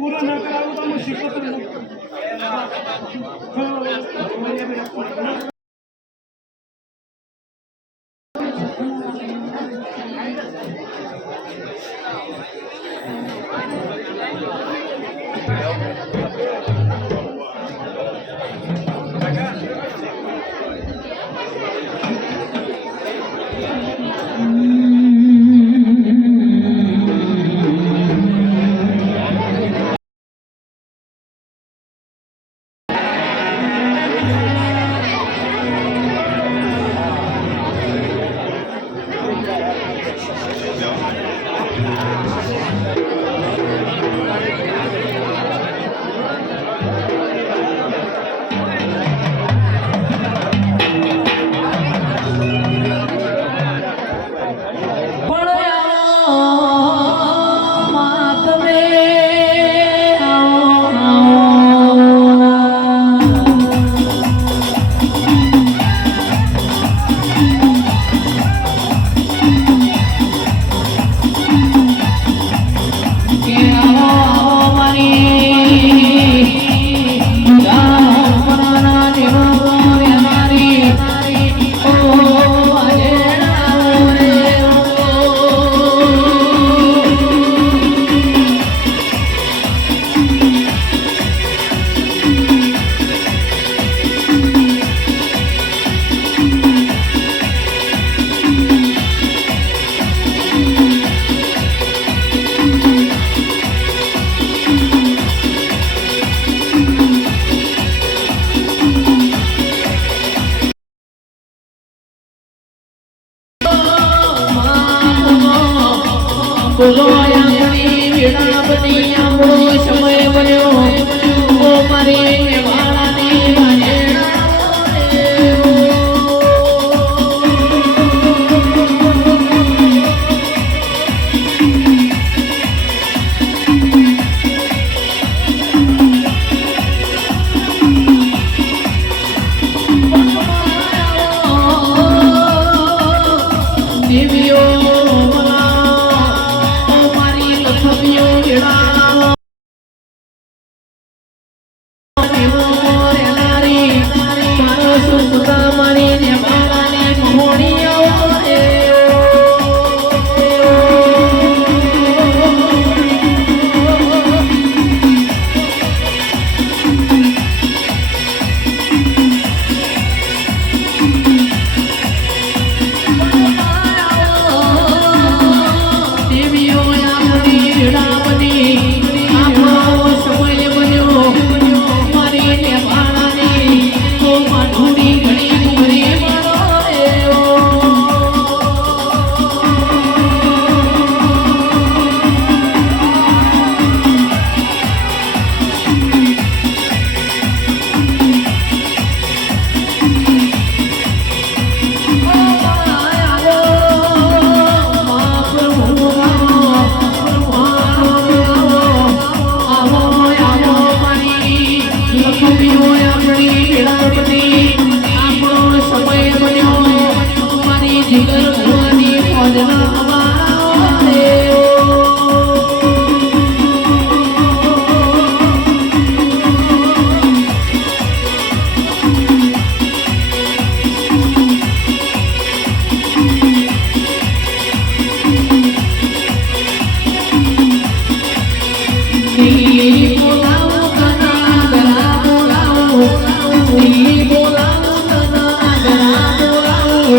पूरा ना करावं तर मग शिकत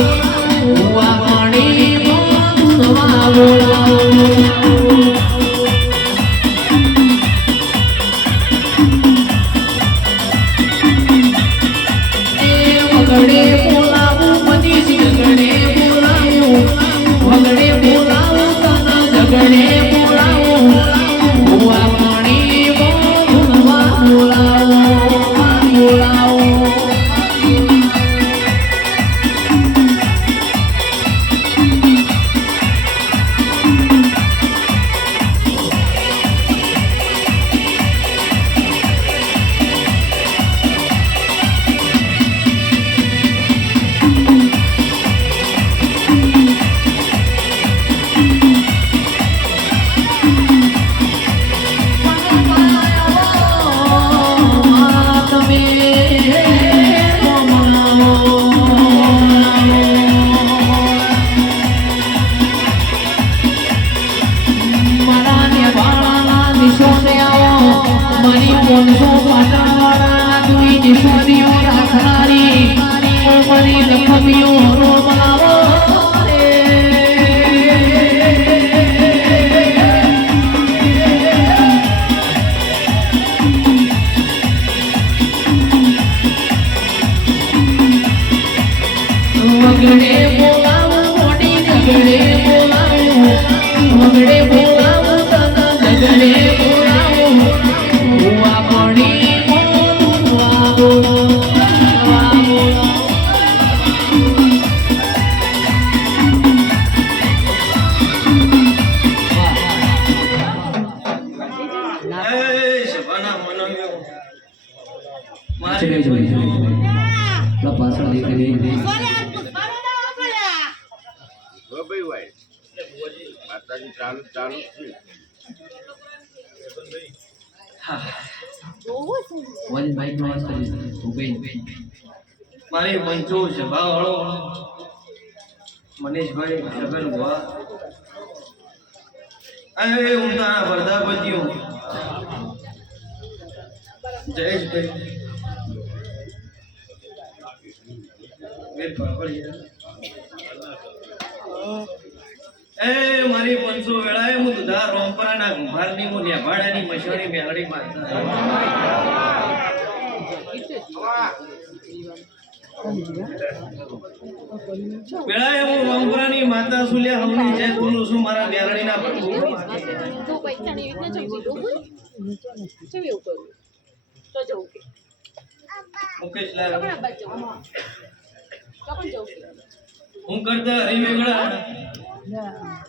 ભુવા પાણી નવા બોલાવો વગડે બોલાવું મનીષ ઝગડે બોલાવું વગડે બોલાવું તને ઝગડે બોલાવું ભુવા પાણી નવા બોલાવો બોલાવો મારી પોનસો પાટણવાળા તુઈ નિશાનીઓ રાખનારી મારી લખમીઓ હરો બનાવો વગડે બોલાવું મોટી ઝગડે બોલાવું વગડે બોલાવું તને ઝગડે બોલાવું ભુવા પાણી નવા બોલાવો પાછળ દેખાય માતાજી ચાલુ ચાલુ મારી મંચો સભાવાળો મનીષભાઈ છગન ભુવા એ ઉમતાના પ્રતાપતિઓ જયેશભાઈ વીર પાપડિયા એ મારી 500 વેળાએ હું દુધા રોમપરાના ગુંભારની હું નેભાડાની મશોરી મેળડી મારતા વેળાએ હું રોમપરાની માતા સુલ્યા હવની જય બોલું છું મારા મેળડીના પ્રભુ તો પૈસાની યોજના ચમચી દો ચમ એવું કરું તો જવું કે મુકેશ લાલ કપડા બાદ જવું તો પણ જવું હું કરતા હરી વેગડા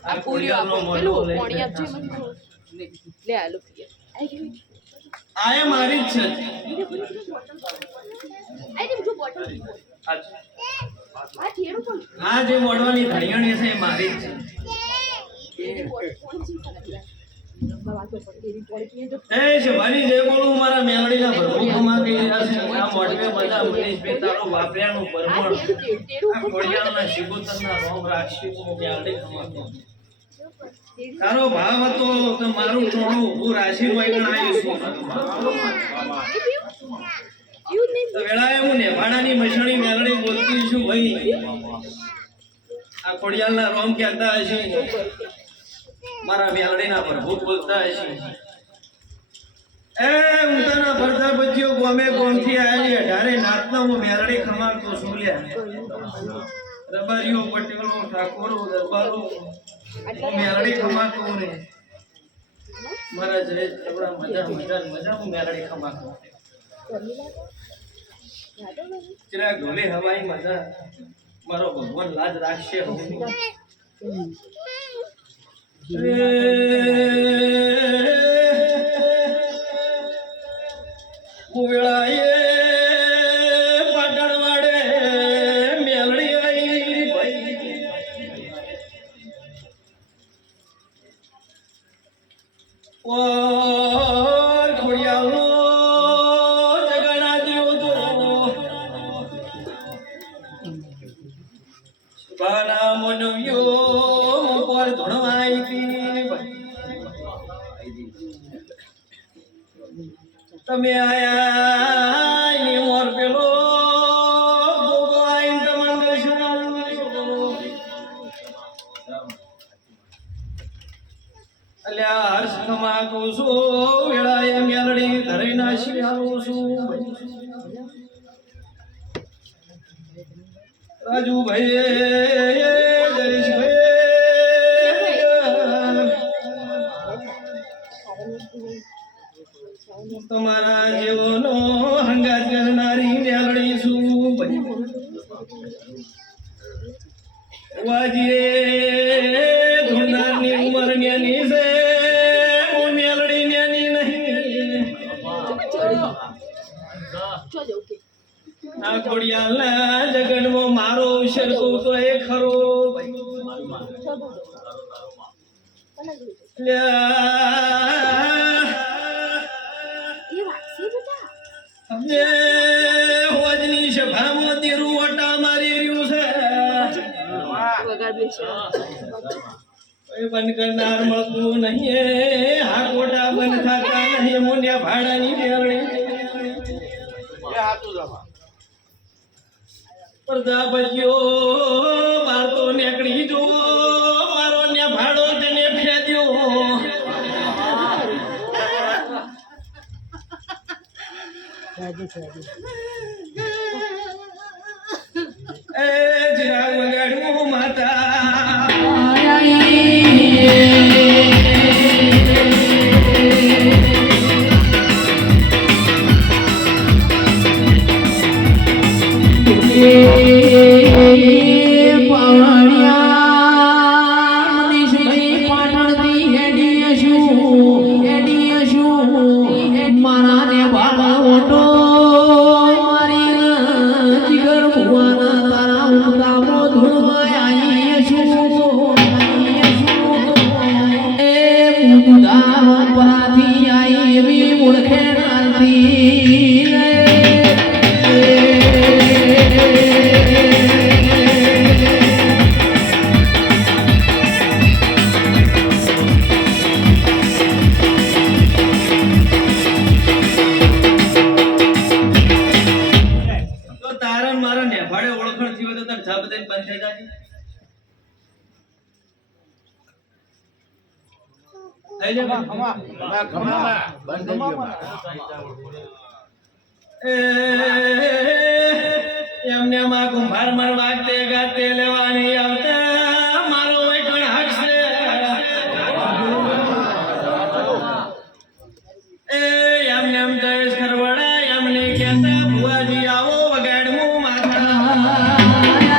આ પૂરી આપો પેલું પાણી આપજો મને લે આ લો આયા મારી જ છે આઈ જો બોટલ આ થેડો તો આ જે મોડવાની ધણિયાણી છે એ મારી જ છે એ શભાની જય બોલું મારા મેલડીના ભરભૂખમાં ગઈ રહ્યા છે આ મોડવે બધા મનીષભાઈ તારો વાપર્યાનું પરમણ આ ખોડિયાળના શિકોતરના રોમ રાખશી હું મેલડી ખમાતો તારો ભાવ હતો તો મારું ટોણું ઊભું રાશી વૈગણ આવીશું તો વેળાએ હું નેભાડાની મસણી મેલડી બોલતી છું ભાઈ આ ખોડિયાળના રોમ કહેતા હશે મારા મેલડીના પ્રભુ બોલતા હશે એ ઊંટાના ભરતા બચ્ચીઓ ગોમે ગોમથી આવેલી 18 નાતના હું મેલડી ખમારતો છું લ્યા રબારીઓ પટેલો ઠાકોરો દરબારો મેલડી ખમાતો ને મારા જય આપણા મજા હું મેલડી ખમાતો ચિરાગ ઢોલે હવાઈ મજા મારો ભગવાન લાજ રાખશે વેળાએ પાટણવાડે મેલડી આવી ભાઈ ખોડિયાળો જગણા જેવો તો બાના મનવ્યો પર ધણવાઈ હતી તમે આયા ને મોર પેલો ગોગો આઈન તમને દર્શન અલ્યા હર્ષ ખમા કહું છું વેળાએ મેલડી ધરી નાશી આવું છું રાજુભાઈ જયેશભાઈ તમારા જેવોનો હંગાત કરનારી મેલડી છું વાજીએ ધૂળનારની ઉંમર ન્યાની છે હું મેલડી ન્યાની નહીં આ ખોડિયાલના જગનમાં મારો શરકો તો એ ખરો હોજની સભામાં તેરું વટા મારી રહ્યું છે બંધ કરનાર મળતું નહીં હા કોટા બંધ થતા નહીં મોન્યા ભાડાની મેળણી પ્રજાપતિઓ બાર તો નેકડી જો મારો ને ભાડો તને ફેદ્યો એ જીરા વગાડ્યું માતા એમને માં કુંભાર માર વાગતે ગાતે લેવાની આવતા મારો વૈકણ હકશે એમને એમ જયેશ ખરવડા એમને કહેતા ભુવાજી આવો વગાડવું માથા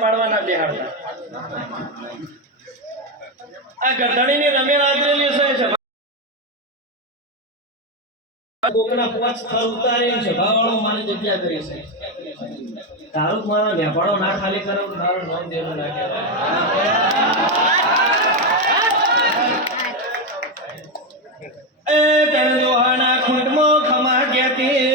પાડવાના બેહાડતા આ ગરદાણીની રમે આદરેલી છે કોકના પોચ સ્થળ ઉતારીને સભાવાળો મારી જગ્યા કરી છે તારું મારા વેપાળો ના ખાલી કરો તારું નામ દેવું ના કહેવાય એ તણ દોહાના ખૂંટમાં ખમા કેતી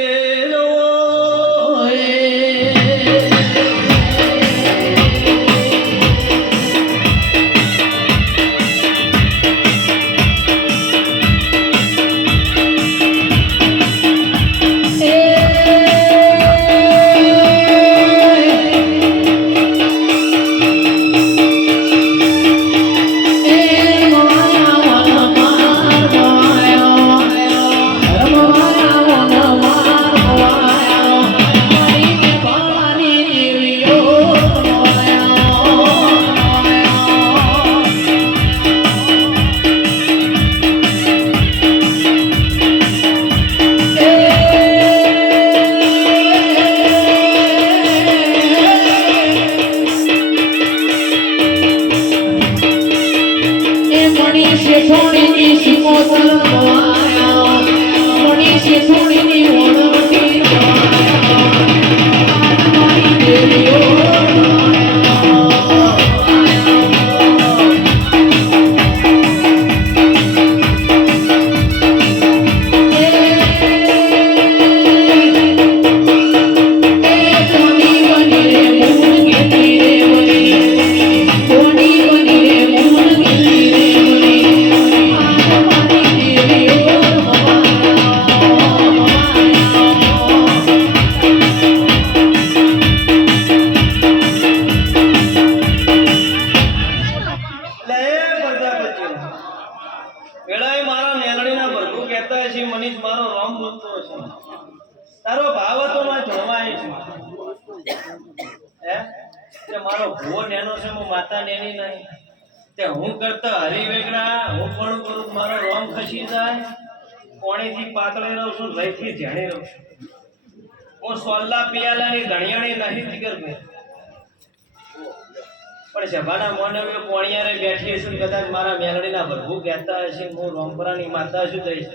હે તે મારો ભૂવો નેનો છે હું માતા નેની નહીં તે હું કરતા હરી વેગડા હું પણ કરું મારો રોમ ખસી જાય કોણીથી પાતળે રહું છું લઈથી જાણી રહું છું હું સોલ્લા પિયાલાની ધણિયાણી નહીં જીગર ભાઈ પણ સભાના મોનવીઓ પોણિયારે બેઠી હશે કદાચ મારા મેલડીના ભરભૂ કહેતા હશે હું રોમપરાની માતા છું જઈશ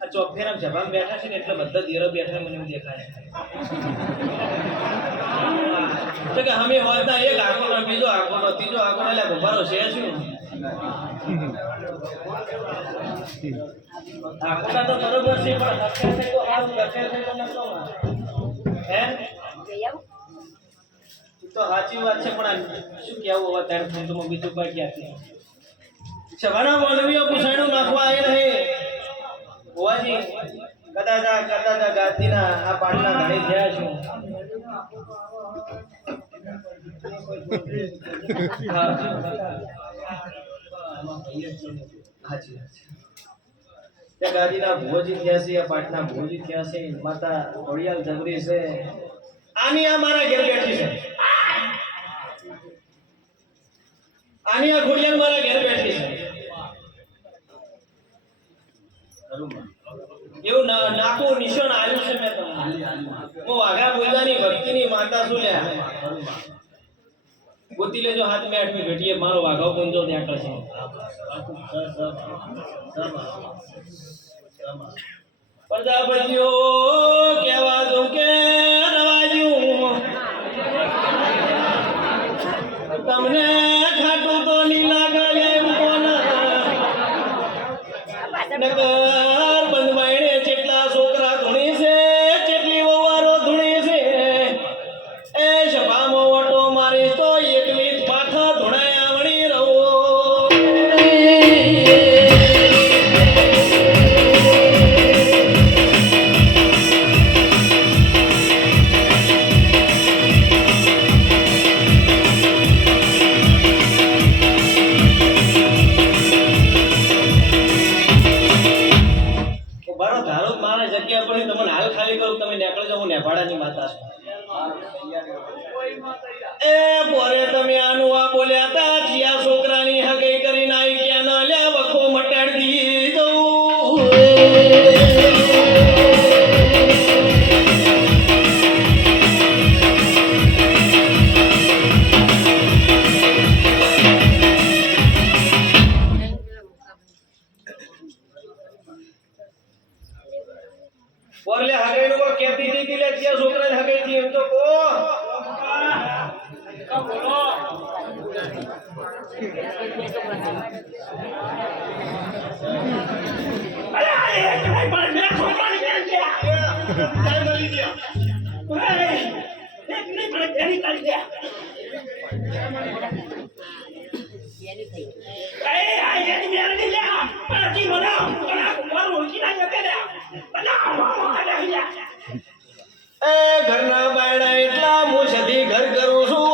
આ ચોફેરામ સભામાં બેઠા છે ને એટલે બધા દીરો બેઠા મને એવું દેખાય છે કે અમે હોતા એક આકોનો બીજો આકોનો ત્રીજો આકોનો એટલે ગભારો છે શું આકોના તો બરોબર છે પણ અત્યારે તો આમ અત્યારે તો નતો હે તો સાચી વાત છે પણ શું કેવું હવે ત્યારે ફોનમાં બીજું કોઈ ક્યાંથી સભાના માનવીઓ પૂછાણું નાખવા આવે નહીં હોવાજી કદાચ ગાદીના આ પાટલા ઘણી થયા છું ત્યાં ગાદીના ભુવોજી થયા છે આ પાટના ભુવોજી થયા છે માતા ઘોડિયાલ જબરી છે આની આ મારા ઘેર બેઠી છે આની આ ઘોડિયાલ મારા ઘેર બેઠી છે એવું નાખું નિશાન આવ્યું છે મેં તમને હું વાઘા બોલવાની ભક્તિની માતા છું લ્યા ગોતી લેજો હાથ મેં આઠમી ઘટીએ મારો વાઘો ગુંજો ત્યાં કરશે પ્રજાપતિઓ કહેવા દો કે રવાજ્યું તમને ખાટું તો નહીં લાગે એમ કોણ નગર બંધવાઈને જેટલા છોકરા ધૂણી છે જેટલી વવારો ધૂણી છે એ સભામાં ઓટો મારી તો એકલી જ પાછા ધૂણાય આવણી રહો જગ્યા પર તમને હાલ ખાલી કરું તમે નીકળી જાઓ હું નેપાળાની માતા છું એ પોરે તમે આનું આ બોલ્યા તા જીયા છોકરાની હગઈ કરીને આવી ક્યાં ન લ્યા વખો મટાડી દીધો બોલે હગઈ નું કેતી દીધી લે જીયા છોકરાને હગઈ થી એમ તો કો બોલો અરે એક નહીં પણ મેરા છોકરાની બેન છે ચાલ બોલી દે ઓય એક નહીં પણ બેની કરી દે એ આ એની મેરડી લે પણ જી બોલો કોણ ઓળખી ના જતે લે એ ઘરના બાયડા એટલા હું સધી ઘર કરું છું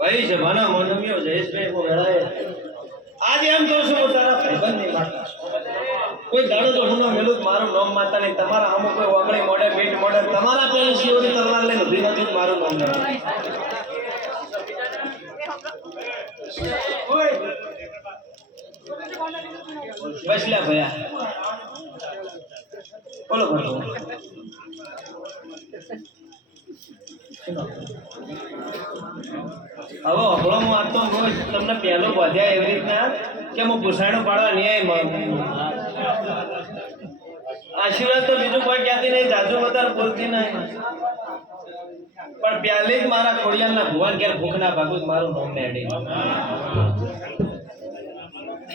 ભાઈ સભાના માનવીઓ જયેશભાઈ કો વેળાએ આજે એમ તો છું તારા ભાઈબંધની વાત કોઈ દાડો તો હું મેલું મારું નામ માતા નહીં તમારા અમુક કોઈ વાગણી મોડે બેટ મોડે તમારા પેલી શિવની તલવાર લઈને ઉભી નથી મારું નામ બસ લ્યા ભયા બોલો બોલો હવે અભળો હું તો તમને પહેલો બાંધ્યા એવી રીતના કે હું ભૂસાણું પાડવા ન્યાય માંગુ આશીર્વાદ તો બીજું કોઈ ક્યાંથી નહીં જાજુ વધારે બોલતી નહીં પણ પહેલી જ મારા ખોડિયાલના ભુવન ઘેર ભૂખના ભાગું મારું નામ મેળી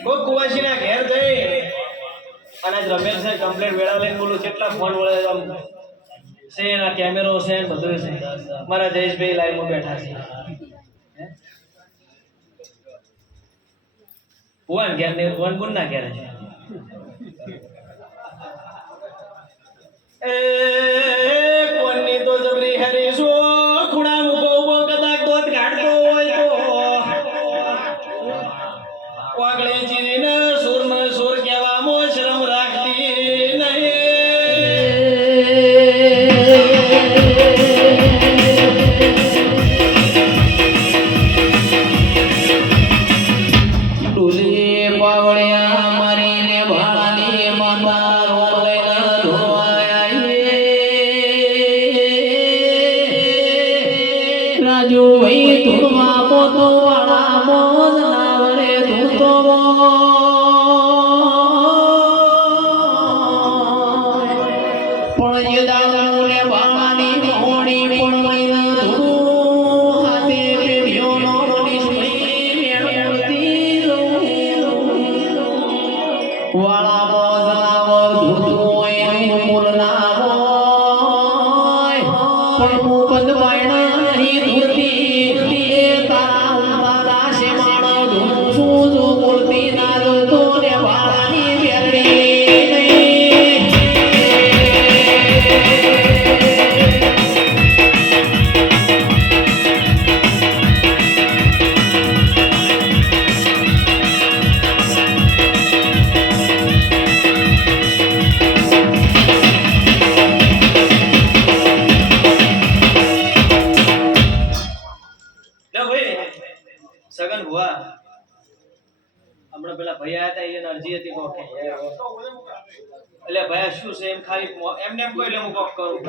કોઈ કુવાસીના ઘેર જઈ અને રમેશ કમ્પ્લેટ વેળા લઈને બોલું કેટલા ફોન વળે છે એના કેમેરો છે ને બધું છે મારા જયેશભાઈ લાઈવમાં બેઠા છે ભુવન ઘેર ને ભુવન ગુણ ના ઘેર છે એ કોની તો જબરી હરીશો ખૂણા ઉભો ઉભો કદાચ દોત કાઢતો હોય તો વાગળે ચીરીને સુરને સુર કહેવામાં શરમ રાખતી નહીં ડુલી પાવળિયા મરીને ભાળાની માતા રોડ લઈને ધોવાયા રાજુ ભાઈ ધૂળમાં પોતો વાળા મોજ નાવરે ધૂતો પણ જે દાદાને ભાળાની મોડી પણ લઈને ધૂળું હાથે પેઢીઓનો નિશ્ચય વાળા મોજનાવર ધૂતું હોય મૂળ ના હોય પણ હું બંધવાયણા નહીં ધૂતી એ તારા દાદા છે માણો ધૂતું છું જો મૂર્તિ ના જોતો ને વાળાની બેરડી સગન ભુવા હમણાં પેલા ભૈયા હતા એને અરજી હતી કોક એટલે ભૈયા શું છે એમ ખાલી એમને એમ કોઈ એટલે હું કોક કરું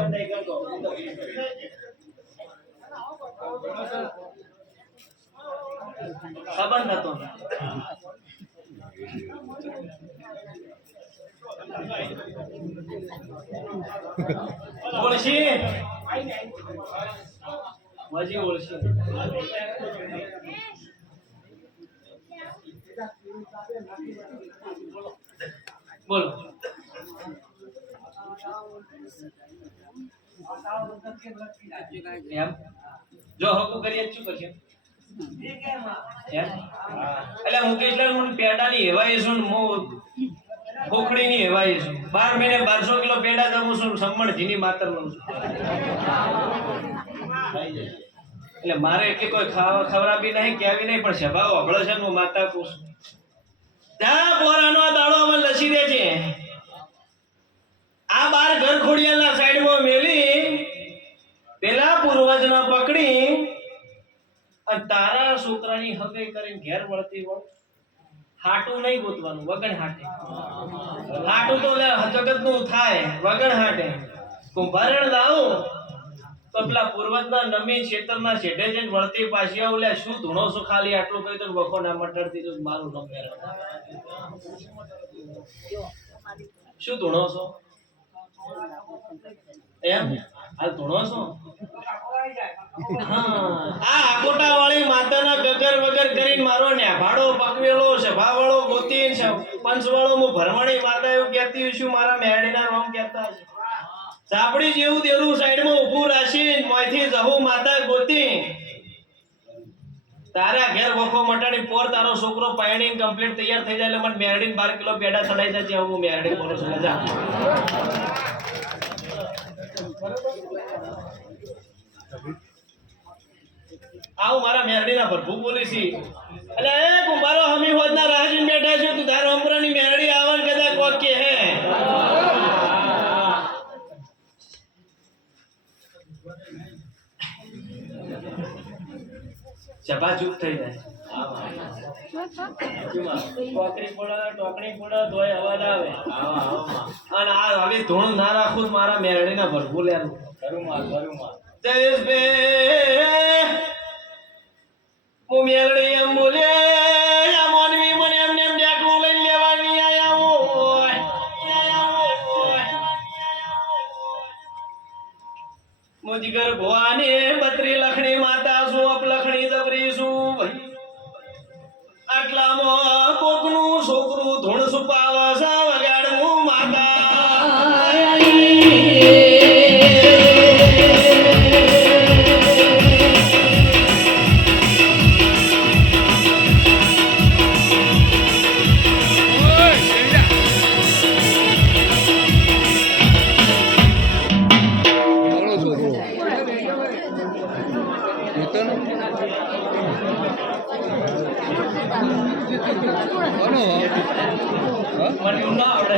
ખબર નતો ઓળશી મજી ઓળશી બોલો એમ જો હકુ કરીએ શું કરશે એટલે મુકેશ મને પેડાની હેવાય છું ખોખડીની હેવાય છું 12 મહિને 1200 કિલો પેડા દઉં છું સંમણજીની માતર લઉં છું એટલે મારે એટલી કોઈ ખવરાબી નહીં ક્યાવી નહીં પણ સ્વભાવ અભળો છે હું માતા પૂછું ત્યાં પોરાનો દાડો અમે લસી દે છે આ બાર ઘર ખોડિયાના સાઈડમાં મેલી પેલા પૂર્વજના પકડી અને તારા છોકરાની હગે કરીને ઘેર વળતી વળ હાટું નહીં ગોતવાનું વગણ હાટે હાટું તો જગત નું થાય વગણ હાટે કુંભારણ લાવો તો પેલા પૂર્વજના નમી ક્ષેત્રના છેડે જઈને વળતી પાછી આવું શું ધૂણો છો ખાલી આટલું કહી તો વખો ના મટડતી તો મારું નામ શું ધૂણો છો એમ આ ધૂણો છો હા આ આકોટા વાળી માતાના ગગર વગર કરીને મારો ન્યાભાડો પકવેલો સભાવાળો ગોતી પંચવાળો હું ભરમણી માતા એવું કહેતી છું મારા મેરડીના રોમ કહેતા છે સાપડી જેવું દેરું સાઈડમાં ઊભું રાખીને મોયથી જહું માતા ગોતી તારા ઘેર વખો મટાડી પોર તારો છોકરો પાયણી કમ્પ્લીટ તૈયાર થઈ જાય એટલે મને મેરડીને 12 કિલો પેડા ચડાઈ જાય હું મેરડી બોલું છું જા આવું મારા મેરડીના ભરભુ બોલી છી એટલે એ કુંભારો હમી હોદના રાહજીન બેઠા છે તું તારો અમરાની મેરડી આવન કદા કોક કે હે સભા ચૂપ થઈ જાય ટોકરી પડે તોય અવાજ આવે અને આ હવે ધૂણ ના રાખું મારા મેરડીના ભરભુ લેવાનું જયેશભાઈ હું મેરડી એમ બોલે આ મોનવી મને એમને એમ ડેકલું લઈને લેવાની આયા હોય મુજીગર ભવાની 32 લખણી માતા છું અપલખણી જબરી છું આટલામાં કોકનું છોકરું ધૂણ સુપાવા સા વગાડવું માતા મને એવું ના આવડે.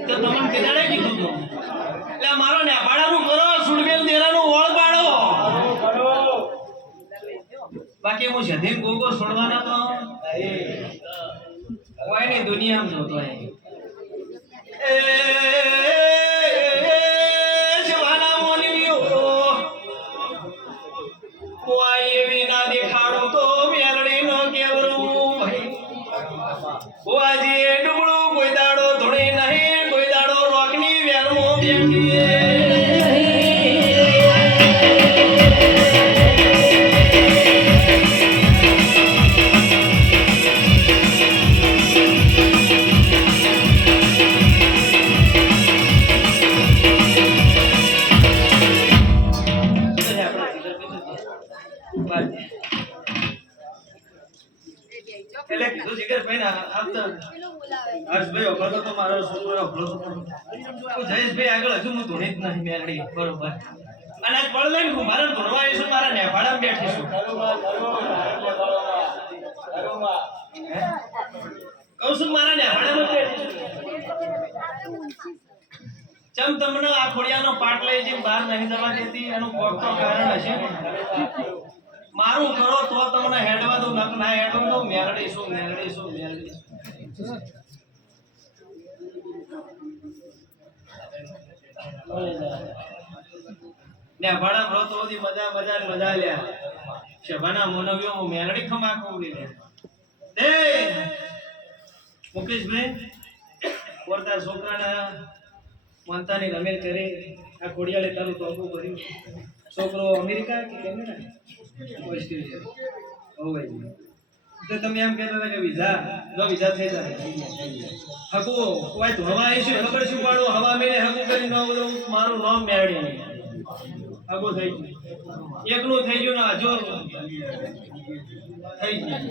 તો તમે કેદાડે કીધું હતું એટલે મારો નેપાળાનું કરો સુડબેલ દેરાનું ઓળ પાડો બાકી હું સધીન ગોગો છોડવાના તો કોઈ નહીં દુનિયામાં જોતો એ શિવાના મોનવીઓ કોઈ એવી ના દેખાડો તો મેરડી નો કેવરું આજે ડુબળું કોઈ દાડો ધોળી નહીં કોઈ દાડો રોકની વેલમો બેઠી એટલે કીધું જીગર ભાઈ ના આપતા હર્ષભાઈ ઓખલો તો મારો છોકરો ઓખલો તો જયેશભાઈ આગળ હજુ હું ધોણી જ નહીં મેળડી બરોબર અને આજ પડ લઈને હું મારા ધોરવા આવીશું મારા નેફાડામાં બેઠીશું કહું છું મારા નેફાડામાં બેઠીશું ચમ તમને આ ખોડિયાનો પાટ લઈ જઈને બહાર નહીં જવા દેતી એનું કોક તો કારણ હશે મારું કરો તો તમને હેડવા દઉં નક ના હેડવા દઉં મેરડી શું ને ભાડા બ્રો તો દી મજા લ્યા શભાના મોનવ્યો હું મેરડી ખમા કોડી લે દે મુકેશભાઈ પોરતા છોકરાના મનતાની રમેલ કરી આ ખોડિયાલે તારું ટોપું કર્યું છોકરો અમેરિકા કે કેનેડા ઓસ્ટ્રેલિયા ઓવે તો તમે એમ કહેતા હતા કે વિઝા થઈ જાય હકો કોઈ તો હવા આવી છે ખબર શું પાડો હવા મેલે હકો કરી ન બોલું મારું નામ મેળડી હકો થઈ ગયું એકલું થઈ ગયું ના જો થઈ ગયું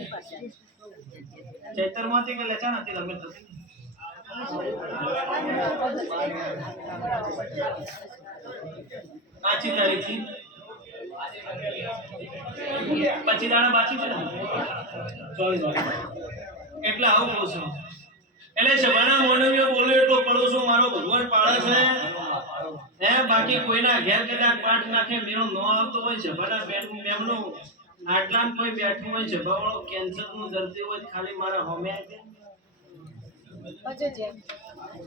ચૈતરમાંથી કે લેચા નથી રમેલ થતી 5 તારીખથી 25 દાડા બાકી છે ને 24 એટલે આવું કહું છું એટલે શબાના મોનવીઓ બોલું એટલો પડું છું મારો ભગવાન પાળે છે હે બાકી કોઈના ઘેર કદાચ પાઠ નાખે મેરો ન આવતો હોય શબાના મેમનો આટલામ કોઈ બેઠું હોય શબાવાળો કેન્સરનું દર્દી હોય ખાલી મારા હોમે આવે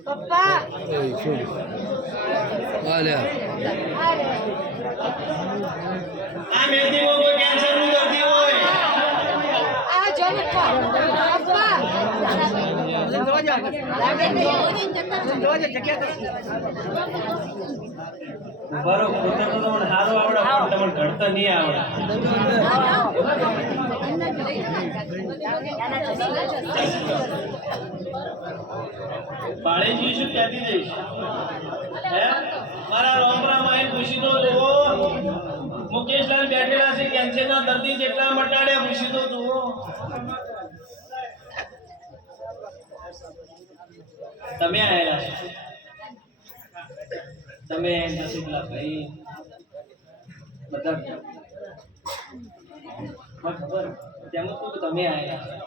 પપ્પા આ મેદીમાં કોઈ કેન્સરનું દર્દી હોય આ જો પપ્પા બરો પોતે તો તમને સારો આવડે પણ તમને ઘડતા નહીં આવડે પાળેજી શું ક્યાંથી જઈશ હે મારા રોમરામ આઈને પૂછી તો જુઓ મુકેશલાલ બેઠેલા છે કેન્સરના દર્દી જેટલા મટાડ્યા પૂછી તો જુઓ તમે આયેલા છો તમે નસીબલા ભાઈ બધા ખબર તેમ તો તમે આયેલા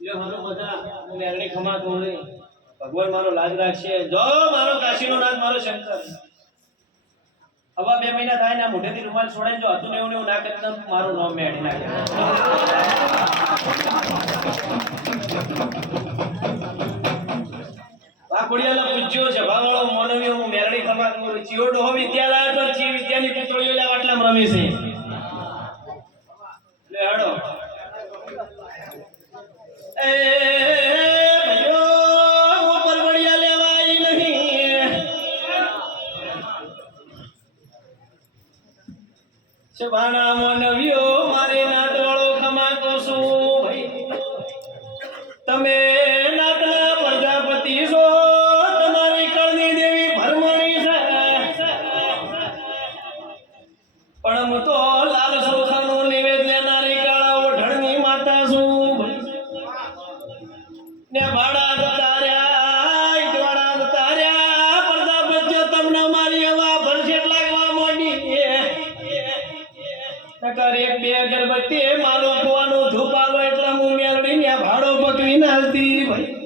લ્યો હાલો બધા હું મેરડી ખમા તોડી ભગવાન મારો લાજ રાખશે જો મારો કાશીનો નાથ મારો શંકર હવે 2 મહિના થાય ને મોઢેથી રૂમાલ છોડાઈ જો હતું ને એવું ના કરતા મારું નામ મેળી નાખે આ કોડિયાલા પૂછ્યો છે ભાવાળો મોનવીઓ હું મેરડી ખમા તોડી ચિયોડો હો વિદ્યાલય તો ચી વિદ્યાની પિતળીઓ લા વાટલામ રમે છે લે હાડો એ ભઈઓ ઓ પરવડિયા લેવાય નહીં શભાણામાં નવ્યો મારે નાતવાળો ખમાતો છું ભાઈ તમે નાતના પ્રજાપતિ છો તમારી કળની દેવી ભરમણી છે પણ હું તો લાલ સોખાનું નિવેદ લેનારી કાળા ઓઢણની માતા છું ને ભાડા તાર્યા ઈટવાડા તાર્યા પ્રજાપતિઓ તમને મારી હવા ભરસેટ લાગવા માંડી નકર એક બે અગરબત્તી મારું કુવાનું ધૂપ આલો એટલે હું મેળવી ને ભાડો પકવીને હાલતી ભાઈ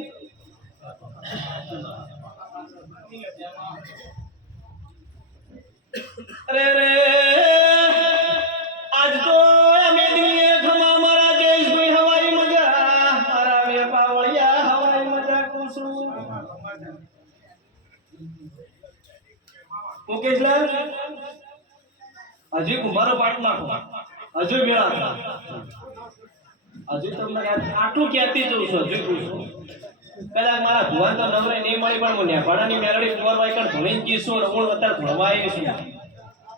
અરે રે આજ તો અમે દીએ ખમા મારા જયેશભાઈ હવાઈ મજા મારા બે પાવળિયા હવાઈ મજા કુસું મુકેશલાલ હજી કુંભારો પાટ નાખો હજુ વેળા હજુ તમને આટલું ક્યાંથી જઉં છું હજુ પૂછું કદાચ મારા ભુવાન તો નવરે નહીં મળી પણ મને ભાડાની મેલડી ફોર વાયકર ધોણી ગીશું ને હું અત્યારે ભણવાય છું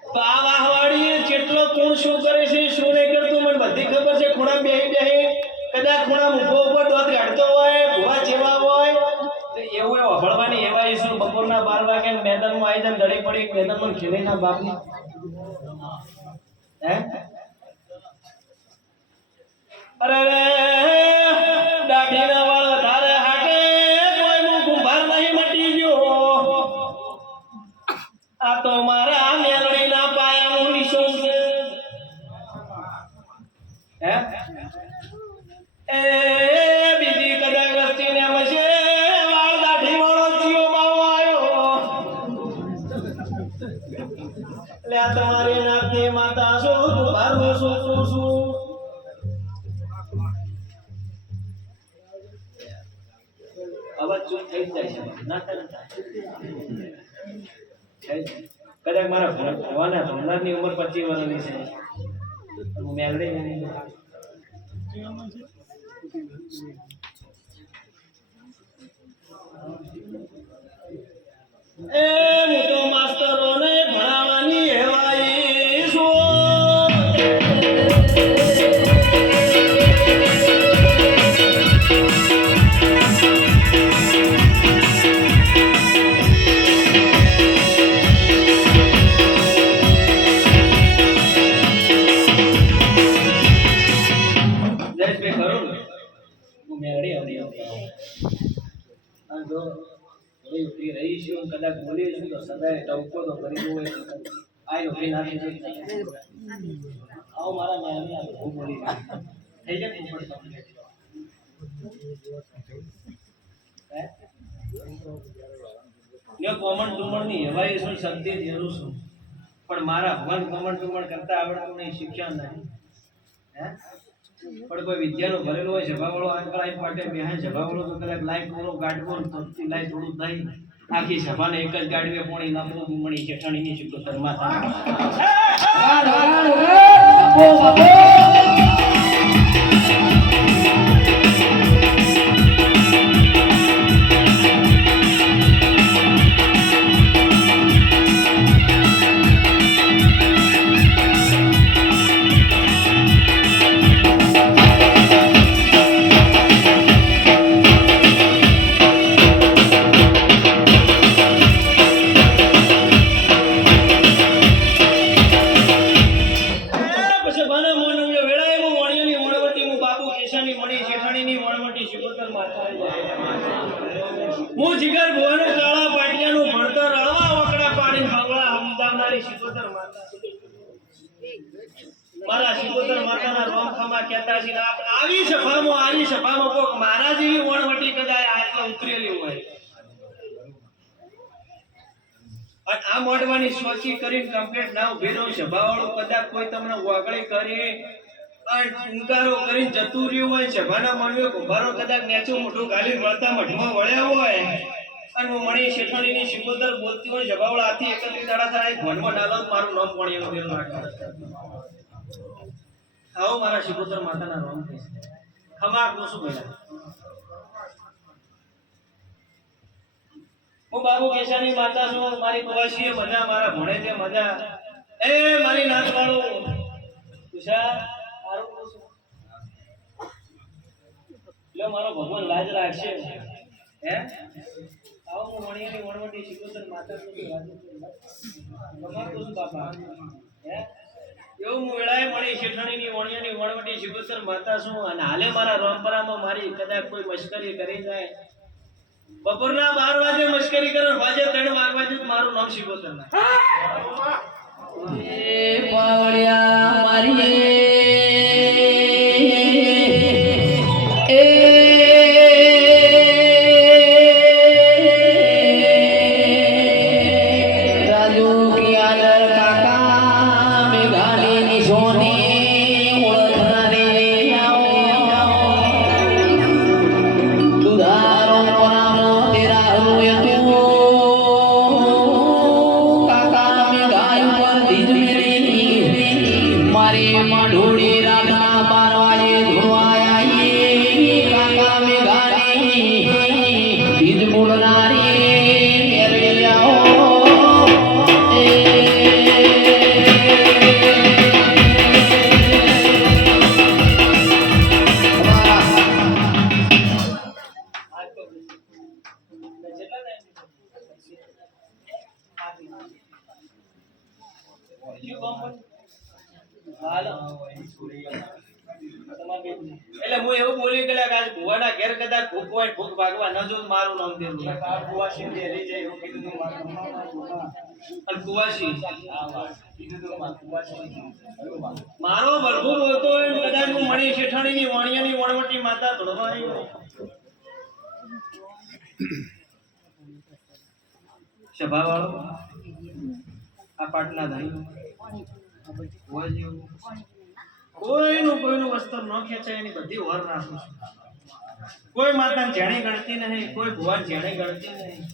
તો આ વાહવાડી કેટલો કોણ શું કરે છે શું નહીં કરતું મને બધી ખબર છે ખૂણા બેહી કદાચ ખૂણા મૂકો ઉપર દોત કાઢતો હોય ભુવા જેવા હોય તો એવું વફળવાની એવા શું બપોરના 12 વાગે મેદાનમાં આવી જાય દડી પડી મેદાનમાં ખેલીના બાપની હે અરે રે દાઢીના વાળ વધારે હાકે કોઈ હું કુંભાર નહીં મટી ગયો આ તો મારા મેલડીના પાયાનું નિશાન છે હે એ બીજી કદાચ વસ્તીને મશે વાળ દાઢી વાળો ચિયો બાવો આવ્યો લે તમારી નાતી માતા શું કુંભારનું શું અવાજ ચૂપ થઈ જાય છે ના કદાચ મારા ભણવાના ભણનારની ઉંમર 25 વર્ષની છે હું મેલડી એ હું તો માસ્તરોને ભણાવવાની હેવાઈ છું કદાચ બોલી છું તો સદાય ટવકો તો કરી દઉં આ નોકરી નાખી દઉં આવો મારા મેં હું બોલી થઈ જાય કોમન ટુમણ ની હવાઈ શું શક્તિ જરૂર છું પણ મારા ભગવાન કોમન ટુમણ કરતા આવડતું નહીં શિક્ષણ નહીં હે પણ કોઈ વિદ્યાનો ભરેલો હોય સભાવાળો આંકડા એક પાટે બેહાય સભાવાળો તો કદાચ લાઈટ પૂરો ગાઢવો તરતી લાઈટ થોડું થઈ આખી સભાને એક જ ગાડવે પોણી લાંબો મણી જેઠાણીની શિકોતર માતા હું જીગર ભુવાનું કાળા પાટિયાનું ભણતર રળવા ઓકડા પાડીને હવળા હમદાવનારી શિકોતર માતા મારા શિકોતર માતાના રોમખામાં કહેતા છે આવી સભામાં કોક મારા જેવી વણવટી કદાચ આટલા ઉતરેલી હોય અને આ મોડવાની સોચી કરીને કમ્પ્લીટ ના ઉભી રહો સભાવાળું કદાચ કોઈ તમને વાગળી કરી ઉંકારો કરીને જતું રહ્યું હોય સભાના માનવીઓ કુંભારો કદાચ નેચું મોઢું ગાલી વળતા મઠમાં વળ્યા હોય અને હું મણી શેઠાણીની શિકોતર બોલતી હોય સભાવાળા હાથી 31 દાડા થાય ભણમાં ડાલો મારું નામ ભણ્યું બેલ નાખે આવો મારા શિકોતર માતાના નામ ખમા કોશું ભલા હું બાબુ કેશાની માતા છું મારી કવાશીએ મજા મારા ભણે છે મજા એ મારી નાતવાળો મારો ભગવાન લાજ રાખશે હે આવો હું વણિયાની વણવટી શીખોતર માતા ગમાતો છું બાપા હે એવું હું વેળાએ મળી શેઠાણીની વણિયાની વણવટી શીખોતર માતા છું અને હાલે મારા પરંપરામાં મારી કદાચ કોઈ મશ્કરી કરી જાય બપોરના 12 વાગે મશ્કરી કરો વાજે 3 વાગે મારું નામ શીખોતર ના એ પાવડિયા મારી રાજુ કિયાદર કાકા મેઘાની નિશોની ઓળખનારી દુધારો પરાનો તેરા હુએ તું કાકા મેઘાઈ પર ધીજ મેરી મારી માઢોડી રાતના 12 વાગે ધોવાયા કાકા મેઘાની ધીજ બોલનારી મેરડી આવો એટલે હું એવું બોલી ગયેલા કે આજ ભુવાના ઘેર કદાચ ભૂખ હોય ભૂખ ભાગવા ન જો મારું નામ દેવું કુવાસી દેરી છે એવું કીધું અને કુવાસી મારો ભરભુ બોલતો હોય ને કદાચ હું મણી શેઠાણીની વાણિયાની વણવટી માતા ધોળવા આવી હોય સભાવાળો આ પાટલા ધારી કોઈનું વસ્ત્ર ન ખેંચાય એની બધી વર રાખું છું કોઈ માતાને જેણે ગણતી નહીં કોઈ ભુવાન જેણે ગણતી નહીં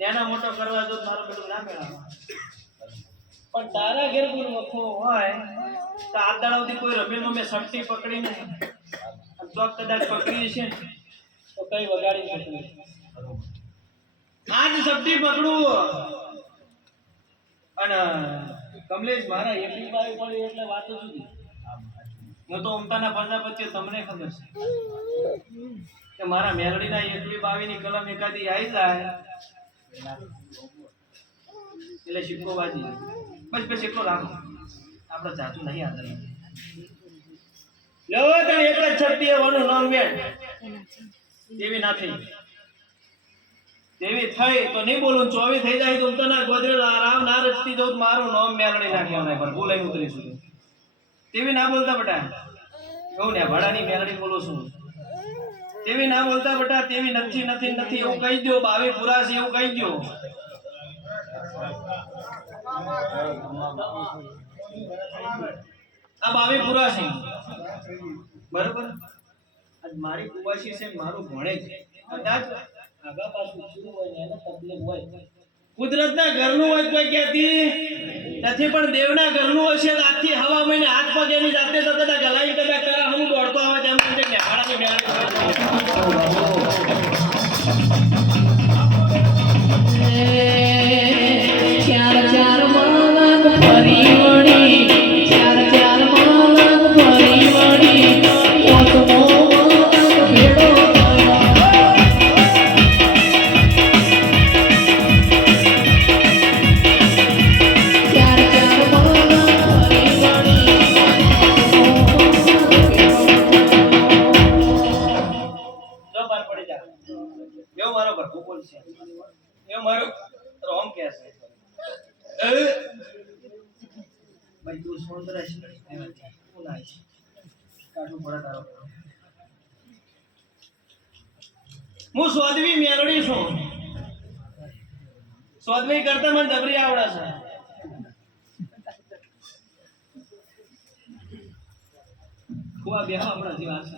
નાના મોટો કરવા જો મારો બધું ના મેળાવે પણ તારા ઘેર કોઈ વખો હોય તો આ દાડાથી કોઈ રમેલમાં મેં શક્તિ પકડી નહીં ચોક કદાચ પકડી છે તો કઈ વગાડી શકીએ આજ શક્તિ પકડું અને કમલેશ મારા એકલી બાવી પડી એટલે વાતો સુધી હું તો ઉમતાના પ્રજાપતિ તમને ખબર છે કે મારા મેલડીના એકલી બાવીની કલમ એકાદી આવી જાય એટલે સિક્કો વાજી બસ એટલો રાખો આપણે જાતું નહીં આદર લો તો એક જ છત્તી વાનું નામ વેણ દેવી ના થઈ દેવી થઈ તો નહીં બોલું 24 થઈ જાય તો ઉમતાના ગોદરે રામ ના રચતી જાઉં મારું નામ મેલડી નાખ્યા નહીં પર ભૂલાઈ ઉતરીશું તેવી ના બોલતા બટા કહું ને ભાડાની મેલડી બોલું છું તેવી ના બોલતા બટા તેવી નથી એવું કહી દો બાવી પૂરા છે એવું કહી દો આ બાવી પૂરા છે બરોબર આજ મારી કુવાસી છે મારું ભણે છે કદાચ આગા પાછું શું હોય ને એને તકલીફ હોય કુદરતના ઘરનું હોય કોઈ કહેતી નથી પણ દેવના ઘરનું હશે તો આજથી હવા મહિને હાથ પગ એની જાતે તો કદાચ ગલાઈ કદાચ કરા હું દોડતો આવે તેમ છે કે હાડાની મેળવી ચાર માલક ફરી વળી ચાર માલક ફરી વળી ઓતમો ભેડો ભાઈ તું સુંદર છે કોના છે કાઢું પડે તારો હું સ્વાદવી મેલડી છું સ્વાદવી કરતા મને ડબરી આવડે છે ખુવા બેહો આપણા જીવા છે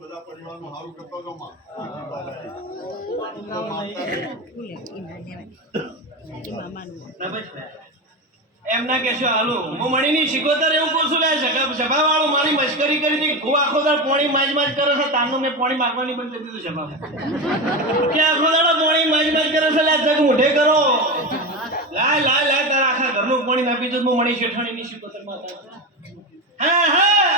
બધા પરિવારનું સારું કરતો ગમા એમ ના કહેશો હાલો હું મણીની શિકોતર એવું કહું છું લે સભા વાળો મારી મશ્કરી કરી હતી હું આખો દાડો પોણી માજ કરે છે તારનું મેં પોણી માગવાની બંધ કરી દીધું સભા કે આખો દાડો પોણી માજ કરે છે લે જગ મોઢે કરો લાય લાય લાય તારા આખા ઘરનું પાણી નાપી દો હું મણી શેઠાણીની શિકોતર માતા હા હા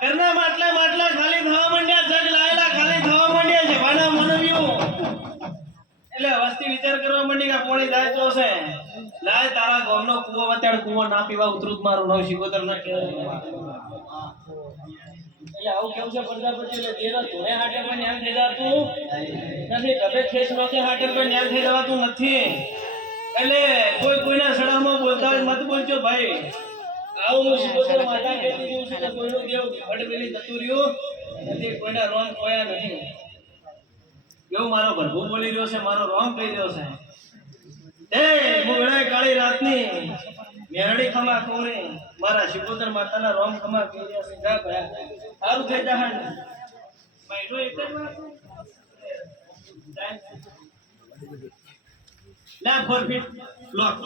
ઘરના માટલા માટલા ખાલી થવા માંડ્યા જગ લાયેલા ખાલી થવા માંડ્યા છે વાના મનવ્યું એટલે વસ્તી વિચાર કરવા માંડી કે પાણી જાય તો છે લાય તારા ગામનો કૂવો વતાડ કૂવો ના પીવા ઉતરું મારું નવ શિકોતર ના કહેવાય એટલે આવું કેવું છે પ્રજાપતિ એટલે તેરા ધોણે હાટે પર ન્યાય થઈ જતું નથી કભે ખેસ નોખે હાટે પર ન્યાય થઈ જવાતું નથી એટલે કોઈ કોઈના સડામાં બોલતા હોય મત બોલજો ભાઈ આવું હું શિકોતર માતા કહેતી રહ્યું છું કે કોઈનું દેવ અડબેલી જતું રહ્યું નથી કોઈના રોમ ખોયા નથી એવું મારો ભરભૂ બોલી રહ્યો છે મારો રોમ કહી રહ્યો છે એ હું વેળાએ કાળી રાતની મેરડી ખમા કોરે મારા શિકોતર માતાના રોમ ખમા કહી રહ્યા છે જા ભયા સારું થઈ જા હાલ મહિનો એક જ વાર લા 4 ફીટ બ્લોક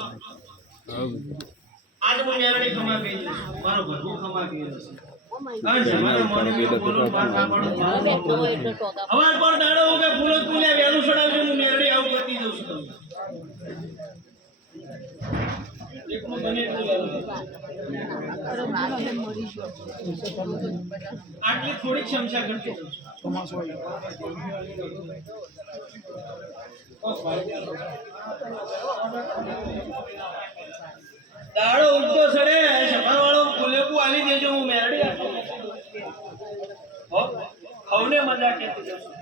આજ હું મેરડી ખમા કહી રહ્યો છું મારો ભરભૂ ખમા કહી રહ્યો છે મારો મોની બોલું માથા પડો હવાર પર દાડો કે ફૂલો તુલે વેલું સડાવજો હું મેરડી આવું કરતી જઉં છું તમને એકનું બને એટલું આટલી થોડી ક્ષમતા કરતો દાડો ઉગતો સડે સફર વાળો ફૂલેકું આલી દેજો હું મેરડી આપું ખવને મજા કેતી જશું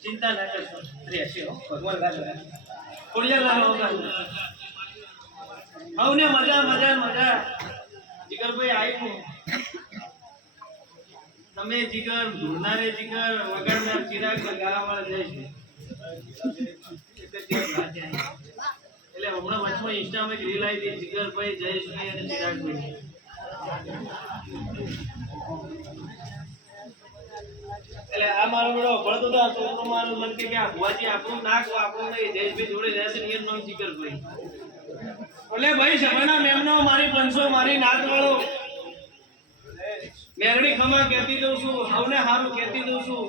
ચિંતા ના કરશો રહેશે ભગવાન ગાજો ખોડિયા લાલો ખવને મજા મજા મજા જીગરભાઈ આવ્યું તમે જીગર ધૂળનારે જીગર વગાડનાર ચિરાગ ગાળાવાળા જાય છે એટલે હમણાં વચમાં ઇન્સ્ટામાં એક રીલ આવી હતી જીગરભાઈ જયેશભાઈ અને ચિરાગભાઈ એટલે આ મારો બેડો ભળતો હતો આ છોકરો મારું મન કે આ ભુવાજી આપણું નાક આપણું નહીં જયેશભાઈ જોડે રહેશે ને એનું નામ જીગરભાઈ એટલે ભાઈ સભાના મેમનો મારી પંચો મારી નાત વાળો મેરડી ખમા કહેતી દઉં છું હવને હારું કહેતી દઉં છું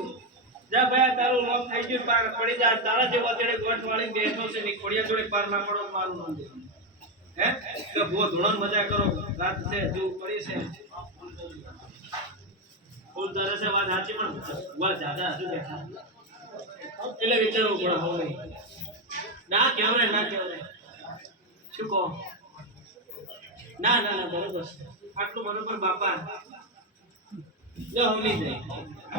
જા ભાઈ તારું લોક થઈ ગયું પાર પડી જા તારા જેવો તેડે ગોઠ વાળી બેઠો છે ની ખોડિયા જોડે પાર ના પડો મારું નામ હે કે ભો ધોળન મજા કરો રાત છે હજુ પડી છે ફૂલ ધરે છે વાત સાચી પણ વાત જ્યાદા હજુ બેઠા એટલે વિચારવું પડે હવે ના કહેવાય શું કહો ના ના ના બરોબર આટલું બરોબર બાપા જો હમી જાય